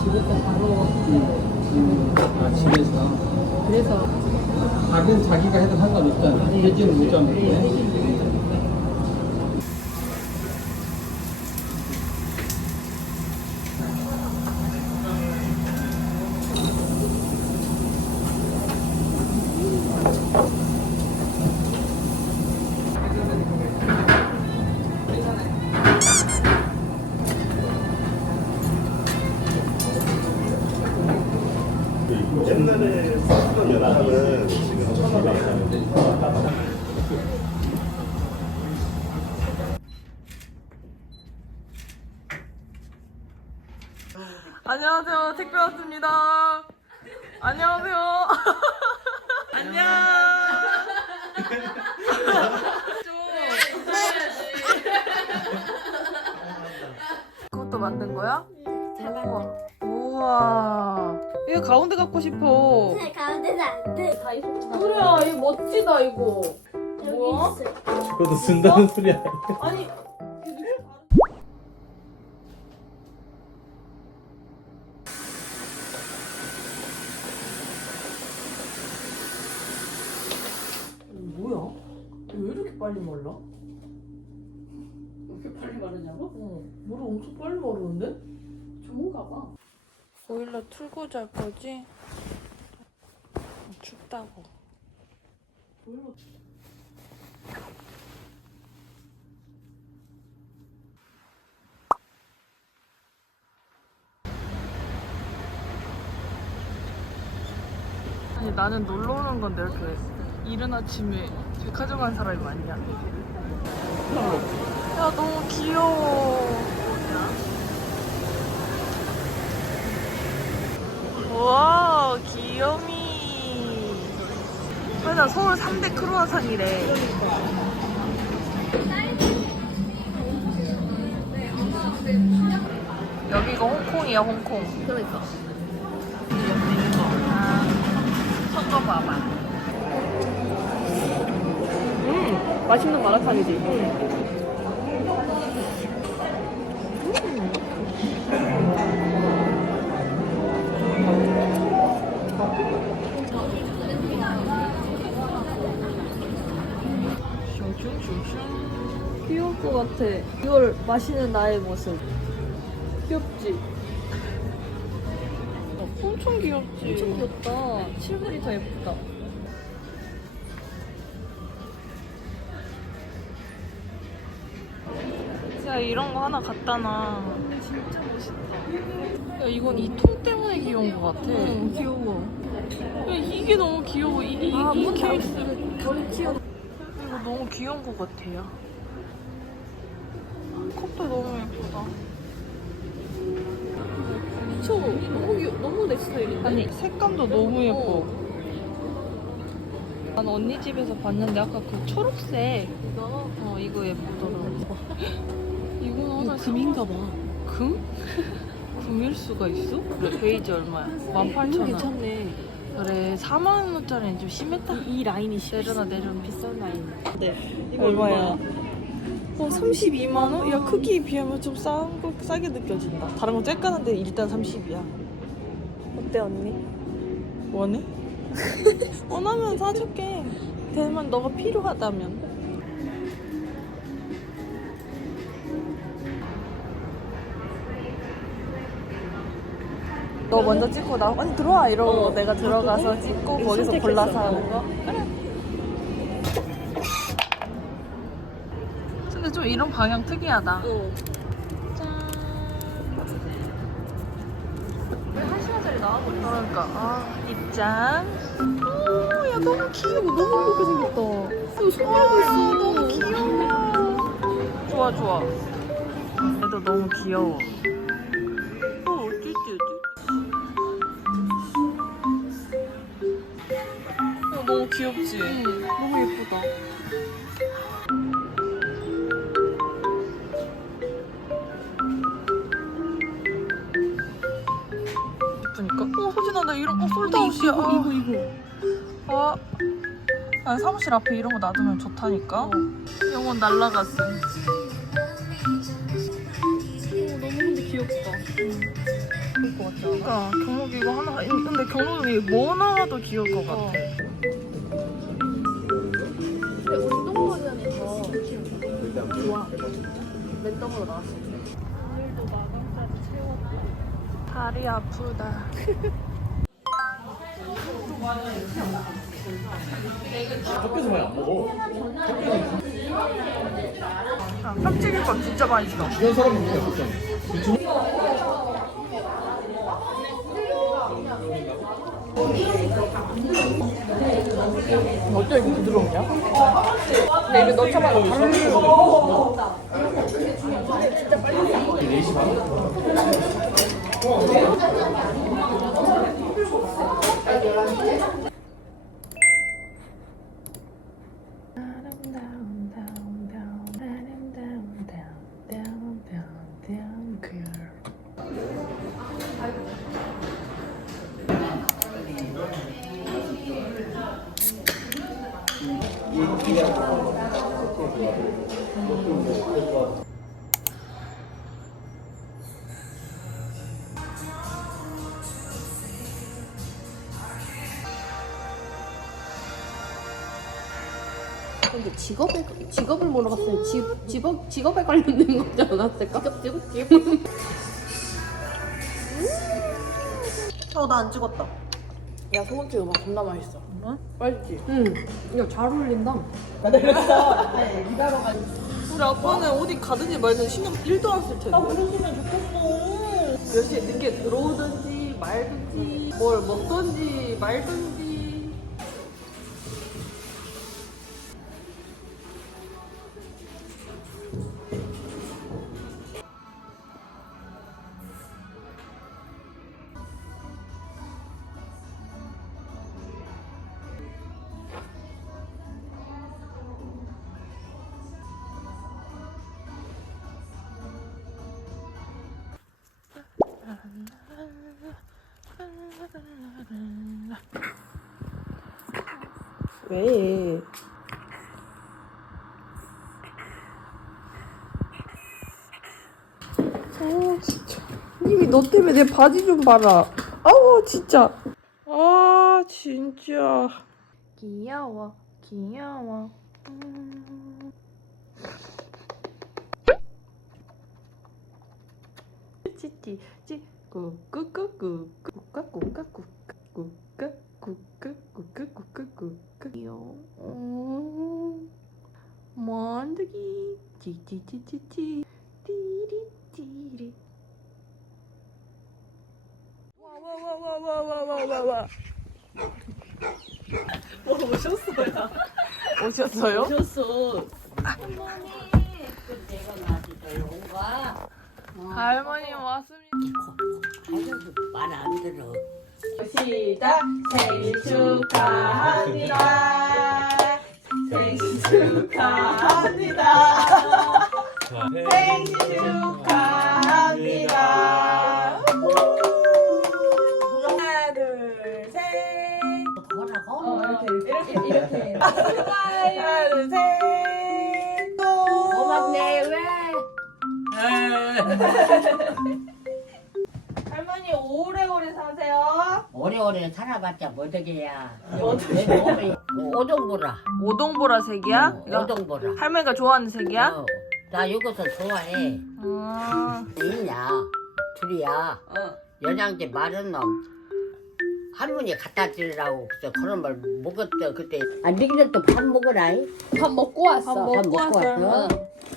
집에서 바로 아, 집에서. 그래서 밥은 자기가 해도 상관없잖아. 돼지는 못 잡는데. 옛날에 쓰던 연탄은 지금 처음 나가는데 안녕하세요. 택배 왔습니다. 안녕하세요. 안녕. 그것도 만든 거야? 우와. 우와. 이거 가운데 갖고 싶어. 가운데는 안 돼. 그래 이거 멋지다 이거 뭐야? 그것도 쓴다는 소리 아니야. 아니 뭐야? 왜 이렇게 빨리 말라? 이렇게 빨리 마르냐고? 어, 물을 엄청 빨리 마르는데? 좋은가 봐. 보일러 틀고 잘 거지? 춥다고. 아니 나는 놀러 오는 건데 이렇게 이른 아침에 백화점 간 사람이 많냐? 야 너무 귀여워. 와 귀요미 맞아 서울 3대 크루아상이래. 여기가 홍콩이야 홍콩. 그러니까. 아, 섞어봐봐. 음 맛있는 마라탕이지. 음. 것 같아. 이걸 마시는 나의 모습. 귀엽지? 엄청 귀엽지. 엄청 귀엽다. 실물이 더 예쁘다. 야 이런 거 하나 갖다 놔. 진짜 멋있다. 야 이건 이 통 때문에 귀여운 거 같아. 응 귀여워. 야 이게 너무 귀여워. 이, 이, 아, 이문 케이스. 머리 튀어. 이거 너무 귀여운 것 같아요 컵도 너무 예쁘다. 미쳐 너무 귀여 너무 내 스타일인데? 아니 색감도 너무 예뻐. 난 언니 집에서 봤는데 아까 그 초록색. 이거? 어 이거 예쁘더라고. 이거 하나 금인가 봐. 금? 금일 수가 있어? 그래 베이지 얼마야? 18,000원. 괜찮네. 그래 4만 원짜리는 좀 심했다. 이 라인이 내려놔 내려놔. 비싼 라인. 네. 얼마야? 어 32만 원? 야 크기에 비하면 좀 싼 거 싸게 느껴진다 다른 건 쬐까는데 일단 30이야 어때 언니? 원해? 원하면 사줄게 대만 너가 필요하다면 너 먼저 찍고 나 언니 들어와 이러고 어, 내가 들어가서 바꾸고? 찍고 거기서. 골라서 하는 거? 그래 좀 이런 방향 특이하다. 어. 짠. 한 시간짜리 나와버렸어? 그러니까. 아 입장. 오야 너무 귀여워. 너무 예쁘게 생겼다. 어, 손가락도 있어. 너무 귀여워. 좋아 좋아. 얘도 너무 귀여워. 어 어찌지. 어, 너무 귀엽지? 너무 예쁘다 아, 난 사무실 앞에 이런 거 놔두면 좋다니까. 영혼 날라갔어. 너무 근데 귀엽다. 그럴 것 같지 않아? 그러니까 경록 이거 하나 근데 경록이 뭐 나와도 귀여울 것 같아. 근데 운동 버전이 더 좋아. 랜덤으로 나왔을 때. 오늘도 마감까지 채웠다. 다리 아프다. 밖에서 많이 안 먹어. 아, 깜찍이밥 진짜 맛있어. 주변 사람이 그냥 먹잖아. 어때 이거 부드럽냐? 근데 이거 넣자마자 어, 당근 먹어. 4시 반? 근데 직업에 직업을 물어봤으면 직 직업 직업에 관련된 거지 않았을까? 직업 직업 직업. 어나 안 찍었다. 야 소금치 음악 겁나 맛있어. 응? 맛있지? 응. 이거 잘 어울린다. 우리 아빠는 어디 가든지 말든지 신경 1도 안 쓸 텐데. 아 그랬으면 좋겠어. 몇 시에 늦게 들어오든지 말든지 뭘 먹든지 말든지. 왜? 아 진짜 이미 너 때문에 내 바지 좀 봐라 아우 진짜 아 진짜 귀여워 귀여워 음. 찌찌찌 꾸꾸꾸꾸 꾸까꾸까꾸 꾸까 꾸까 음. 만두기 찌찌찌찌찌 띠리띠리 와와와와와와와와 뭐 오셨어요? 오셨어요? 오셨어. 할머니 왔습니다. 말안 들어. 시작 생일 축하합니다. 생일 축하합니다. 오래오래 살아봤자 뭐 되게야. 내 오동보라. 오동보라 색이야? 이거 오동보라. 할머니가 좋아하는 색이야? 어, 나 이것도 좋아해. 아. 있냐? 둘이야. 연양제 마른 놈. 할머니 갖다 드리라고 그래서 그런 말 먹었대 그때. 아 니들도 밥 먹어라. 이. 밥 먹고 왔어. 밥 먹고 왔어.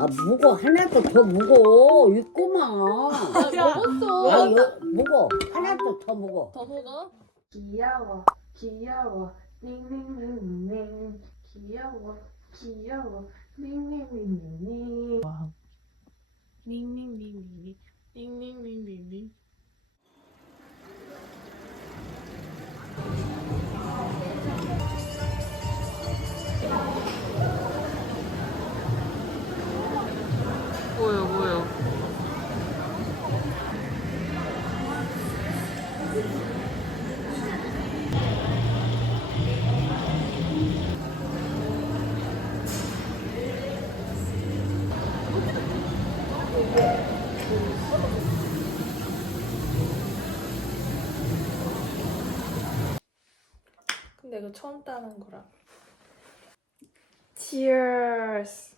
아 무거. 하나도 더 무거. 있구만. 먹었어. 아, 여, 무거. 하나도 더 무거. 더 먹어? 귀여워 귀여워. 닝닝닝닝 귀여워 귀여워. 닝닝닝닝 닝닝닝닝 닝닝닝닝 처음 따는 거라. Cheers.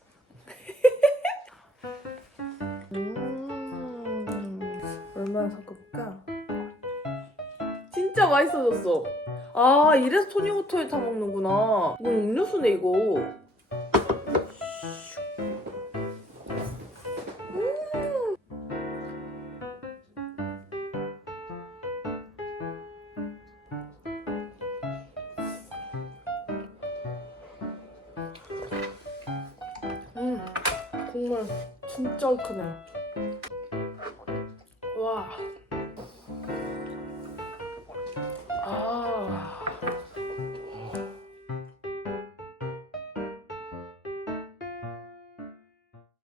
음, 얼마나 섞을까? 진짜 맛있어졌어. 아, 이래서 토니워터에 타 먹는구나. 이건 음료수네, 이거. 국물 진짜 크네. 와.